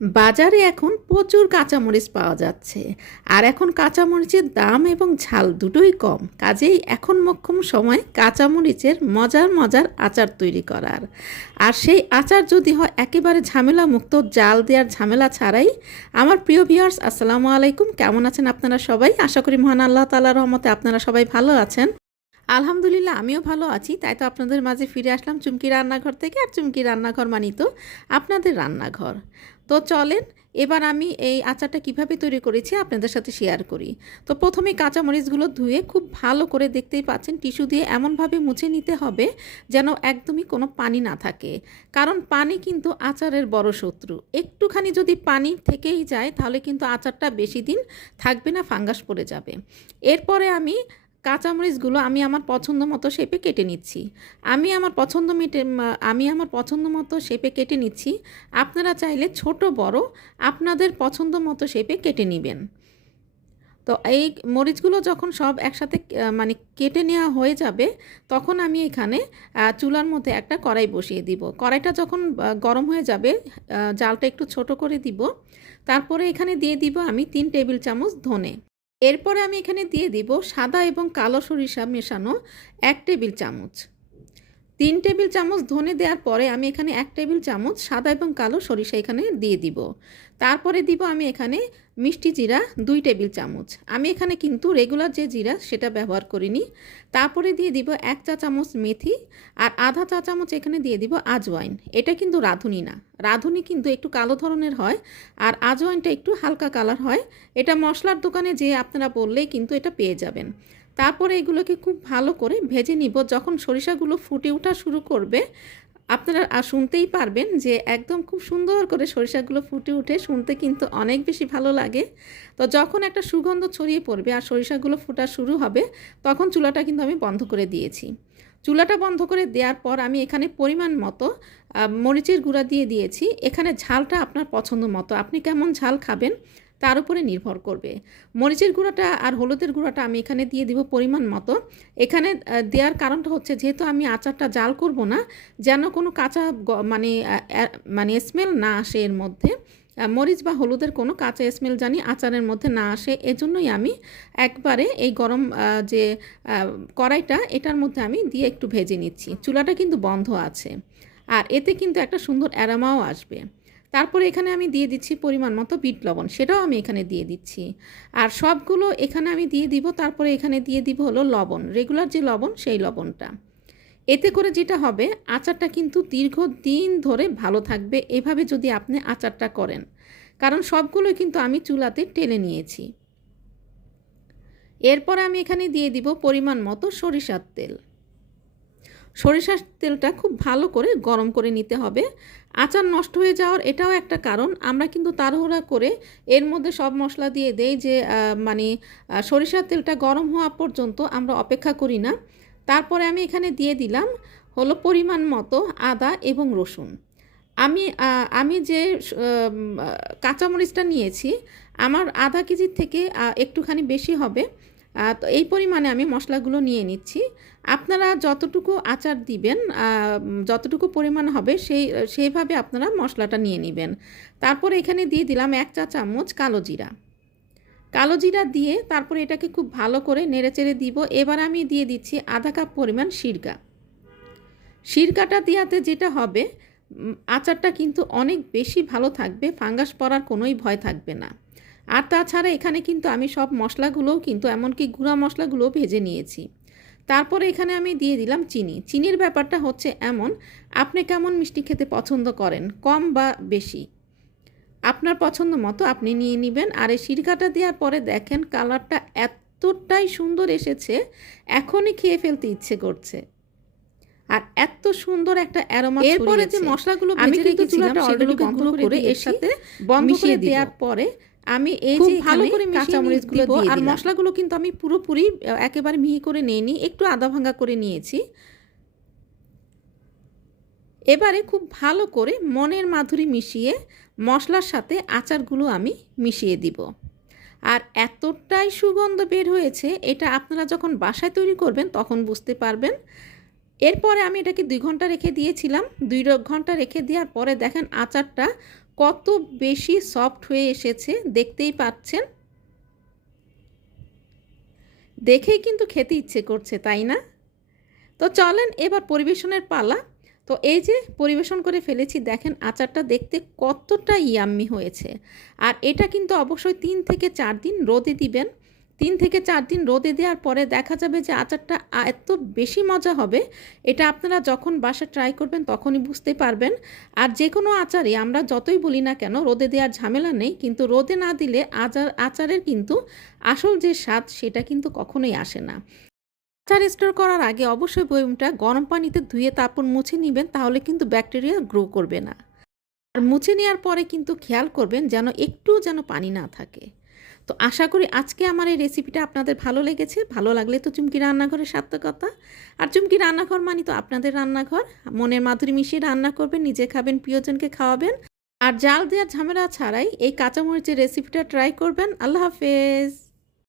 বাজারে এখন প্রচুর কাঁচামরিচ পাওয়া যাচ্ছে। আর এখন কাঁচামরিচের দাম এবং ঝাল দুটোই কম। কাজেই এখন মোক্ষম সময় কাঁচামরিচের মজার মজার আচার তৈরি করার। আর সেই আচার যদি হয় একেবারে ঝামেলা মুক্ত জাল দেওয়ার ঝামেলা ছাড়াই। আমার প্রিয় ভিউয়ার্স, আসসালামু আলাইকুম। কেমন আছেন আপনারা সবাই? আশা করি মহান আল্লাহ তালার রহমতে আপনারা সবাই ভালো আছেন। আলহামদুলিল্লাহ, আমিও ভালো আছি। তাই তো আপনাদের মাঝে ফিরে আসলাম চুমকি রান্নাঘর থেকে। আর চুমকি রান্নাঘর মানি তো আপনাদের রান্নাঘর। তো চলেন, এবার আমি এই আচারটা কীভাবে তৈরি করেছি আপনাদের সাথে শেয়ার করি। তো প্রথমে কাঁচামরিচগুলো ধুয়ে খুব ভালো করে দেখতেই পাচ্ছেন টিস্যু দিয়ে এমনভাবে মুছে নিতে হবে যেন একদমই কোনো পানি না থাকে। কারণ পানি কিন্তু আচারের বড় শত্রু। একটুখানি যদি পানি থেকেই যায় তাহলে কিন্তু আচারটা বেশি দিন থাকবে না, ফাঙ্গাস পড়ে যাবে। এরপরে আমি কাঁচামরিচগুলো আমি আমার পছন্দ মতো শেপে কেটে নিচ্ছি। আমি আমার পছন্দ মেটে, আমি আমার পছন্দ মতো শেপে কেটে নিচ্ছি। আপনারা চাইলে ছোট, বড় আপনাদের পছন্দ মতো শেপে কেটে নেবেন। তো এই মরিচগুলো যখন সব একসাথে মানে কেটে নেওয়া হয়ে যাবে, তখন আমি এখানে চুলার মধ্যে একটা কড়াই বসিয়ে দিব। কড়াইটা যখন গরম হয়ে যাবে জালটা একটু ছোট করে দিব। তারপরে এখানে দিয়ে দিব আমি তিন টেবিল চামচ ধনে। এরপরে আমি এখানে দিয়ে দিব সাদা এবং কালো সরিষা মেশানো এক টেবিল চামচ। তিন টেবিল চামচ ধনে দেওয়ার পরে আমি এখানে এক টেবিল চামচ সাদা এবং কালো সরিষা এখানে দিয়ে দিব। তারপরে দিব আমি এখানে মিষ্টি জিরা দুই টেবিল চামচ। আমি এখানে কিন্তু রেগুলার যে জিরা সেটা ব্যবহার করিনি। তারপরে দিয়ে দিব এক চা চামচ মেথি আর আধা চা চামচ এখানে দিয়ে দিব আজওয়াইন। এটা কিন্তু রাঁধুনি না। রাঁধুনি কিন্তু একটু কালো ধরনের হয় আর আজওয়াইনটা একটু হালকা কালার হয়। এটা মশলার দোকানে যে আপনারা বললেই কিন্তু এটা পেয়ে যাবেন। তারপরে এগুলোকে খুব ভালো করে ভেজে নিব। যখন সরিষাগুলো ফুটে ওঠা শুরু করবে, আপনারা আর শুনতেই পারবেন যে একদম খুব সুন্দর করে সরিষাগুলো ফুটে উঠে শুনতে কিন্তু অনেক বেশি ভালো লাগে। তো যখন একটা সুগন্ধ ছড়িয়ে পড়বে আর সরিষাগুলো ফোটা শুরু হবে, তখন চুলাটা কিন্তু আমি বন্ধ করে দিয়েছি। চুলাটা বন্ধ করে দেওয়ার পর আমি এখানে পরিমাণ মতো মরিচের গুঁড়া দিয়ে দিয়েছি। এখানে ঝালটা আপনার পছন্দ মতো। আপনি কেমন ঝাল খাবেন তার উপরে নির্ভর করবে। মরিচের গুঁড়াটা আর হলুদের গুঁড়াটা আমি এখানে দিয়ে দিব পরিমাণ মতো। এখানে দেওয়ার কারণটা হচ্ছে যেহেতু আমি আচারটা জাল করব না, যেন কোনো কাঁচা মানে মানে স্মেল না আসে এর মধ্যে। মরিচ বা হলুদের কোনো কাঁচা স্মেল জানি আচারের মধ্যে না আসে। এজন্যই আমি একবারে এই গরম যে কড়াইটা এটার মধ্যে আমি দিয়ে একটু ভেজে নিচ্ছি। চুলাটা কিন্তু বন্ধ আছে। আর এতে কিন্তু একটা সুন্দর অ্যারামাও আসবে। তারপরে এখানে আমি দিয়ে দিচ্ছি পরিমাণ মতো বিট লবণ, সেটাও আমি এখানে দিয়ে দিচ্ছি। আর সবগুলো এখানে আমি দিয়ে দিব, তারপরে এখানে দিয়ে দিব হলো লবণ রেগুলার যে লবণ সেই লবণটা। এতে করে যেটা হবে, আচারটা কিন্তু দীর্ঘ দিন ধরে ভালো থাকবে, এভাবে যদি আপনি আচারটা করেন। কারণ সবগুলোই কিন্তু আমি চুলাতে টেনে নিয়েছি। এরপর আমি এখানে দিয়ে দিব পরিমাণ মতো সরিষার তেল। সরিষার তেলটা খুব ভালো করে গরম করে নিতে হবে। আচার নষ্ট হয়ে যাওয়ার এটাও একটা কারণ। আমরা কিন্তু তাড়াহুড়া করে এর মধ্যে সব মশলা দিয়ে দেই যে মানে সরিষার তেলটা গরম হওয়া পর্যন্ত আমরা অপেক্ষা করি না। তারপরে আমি এখানে দিয়ে দিলাম হলো পরিমাণ মতো আদা এবং রসুন। আমি আমি যে কাঁচামরিচটা নিয়েছি, আমার আধা কেজির থেকে একটুখানি বেশি হবে। তো এই পরিমাণে আমি মশলাগুলো নিয়ে নিচ্ছি। আপনারা যতটুকু আচার দিবেন যতটুকু পরিমাণ হবে সেই, সেইভাবে আপনারা মশলাটা নিয়ে নেবেন। তারপর এখানে দিয়ে দিলাম এক চা চামচ কালো জিরা। কালো জিরা দিয়ে তারপরে এটাকে খুব ভালো করে নেড়েচেড়ে দিব। এবার আমি দিয়ে দিচ্ছি আধা কাপ পরিমাণ সিরকা। সিরকাটা দেওয়াতে যেটা হবে আচারটা কিন্তু অনেক বেশি ভালো থাকবে, ফাঙ্গাস পড়ার কোনোই ভয় থাকবে না। আর তাছাড়া এখানে কিন্তু আমি সব মশলাগুলোও কিন্তু এমনকি গুঁড়া মশলাগুলোও ভেজে নিয়েছি। তারপরে এখানে আমি দিয়ে দিলাম চিনি। চিনির ব্যাপারটা হচ্ছে এমন আপনি কেমন মিষ্টি খেতে পছন্দ করেন কম বা বেশি? আপনার পছন্দ মতো আপনি নিয়ে নেবেন। আর এই সিরকাটা দেওয়ার পরে দেখেন কালারটা এতটাই সুন্দর এসেছে এখনই খেয়ে ফেলতে ইচ্ছে করছে। আর এত সুন্দর একটা অ্যারোমা এরপরে যে মশলাগুলো আমি কিন্তু চুলাটা অলরেডি বন্ধ করে এর সাথে বন্ধ করে দেওয়ার পরে আমি এই যে ভালো করে কাঁচামরিচগুলো দিব। আর মশলাগুলো কিন্তু আমি পুরোপুরি একেবারে মিহি করে নিইনি একটু আদা ভাঙ্গা করে নিয়েছি। এবারে খুব ভালো করে মনের মাধুরী মিশিয়ে মশলার সাথে আচারগুলো আমি মিশিয়ে দিব। আর এতটাই সুগন্ধ বের হয়েছে এটা আপনারা যখন বাসায় তৈরি করবেন তখন বুঝতে পারবেন। এরপরে আমি এটাকে দুই ঘণ্টা রেখে দিয়েছিলাম। দুই ঘণ্টা রেখে দেওয়ার পরে দেখেন আচারটা কত বেশি সফট হয়ে এসেছে দেখতেই পাচ্ছেন। দেখেই কিন্তু খেতে ইচ্ছে করছে, তাই না? তো চলেন এবার পরিবেশনের পালা। তো এই যে পরিবেশন করে ফেলেছি, দেখেন আচারটা দেখতে কতটা ইয়াম্মি হয়েছে। আর এটা কিন্তু অবশ্যই তিন থেকে চার দিন রোদে দিবেন। তিন থেকে চার দিন রোদে দেওয়ার পরে দেখা যাবে যে আচারটা এত বেশি মজা হবে, এটা আপনারা যখন বাসা ট্রাই করবেন তখনই বুঝতে পারবেন। আর যে কোনো আচারই আমরা যতই বলি না কেন, রোদে দেওয়ার ঝামেলা নেই, কিন্তু রোদে না দিলে আচার আচারের কিন্তু আসল যে স্বাদ সেটা কিন্তু কখনোই আসে না। আচার স্টোর করার আগে অবশ্যই বয়মটা গরম পানিতে ধুয়ে তারপর মুছে নেবেন, তাহলে কিন্তু ব্যাকটেরিয়া গ্রো করবে না। আর মুছে নেওয়ার পরে কিন্তু খেয়াল করবেন যেন একটু যেন পানি না থাকে। তো আশা করি আজকে আমার এই রেসিপিটা আপনাদের ভালো লেগেছে, ভালো লাগলে তো চুমকি রান্নাঘরের সার্থকতা। আর চুমকি রান্নাঘর মানি তো আপনাদের রান্নাঘর, মনের মাধুরী মিশিয়ে রান্না করবেন, নিজে খাবেন, প্রিয়জনকে খাওয়াবেন। আর জাল দেওয়ার ঝামেলা ছাড়াই এই কাঁচামরিচের রেসিপিটা ট্রাই করবেন। আল্লাহ হাফেজ।